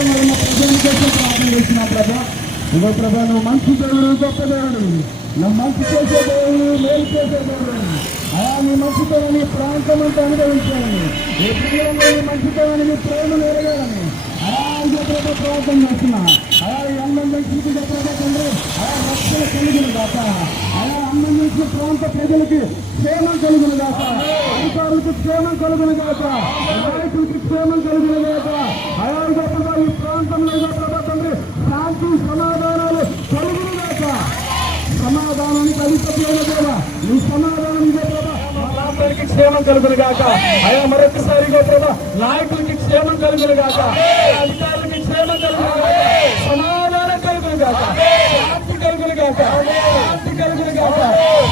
ప్రాంతంలో ఉన్న ప్రజల ప్రార్థన చేసిన ప్రభా ఇగో ప్రభా నువ్వు మంచి దేవుడు గొప్ప దేవుడు నువ్వు మంచి చేసే దేవుడు మేలు చేసే దేవుడు అలా నీ మంచితనం నీ ప్రాంతం అంతా అనుభవించాలని ఏ ప్రియంలో నీ మంచితనాన్ని నీ ప్రేమను ఎరగాలని అయా ప్రభా ప్రార్థన చేస్తున్నా అలా ఈ అన్నం మంచిది ప్రభా తండ్రి అయా రక్షణ కలిగిన దాత అలా అన్నం చూసిన ప్రాంత ప్రజలకి క్షేమం కలుగును దాత అధికారులకు క్షేమం కలుగును దాత నాయకులకి క్షేమం కలుగును దాత అయా ఇగో ప్రభా ఈ ప్రాంతంలో ఇగో ప్రభా తండ్రి శాంతి సమాధానాలు కలుగును గాక సమాధానాన్ని కలిసపోయిన దేవా. నీ సమాధానం ఇదే ప్రభా మా ప్రాంతానికి క్షేమం కలుగును గాక. అయా మరొకసారి ఇగో ప్రభా నాయకులకి క్షేమం కలుగును గాక. అధికారులకి క్షేమం కలుగును గాక. సమాధానం కలుగును గాక శాంతి కలుగును గాక. శాంతి కలుగును గాక. శాంతి కలుగును గాక.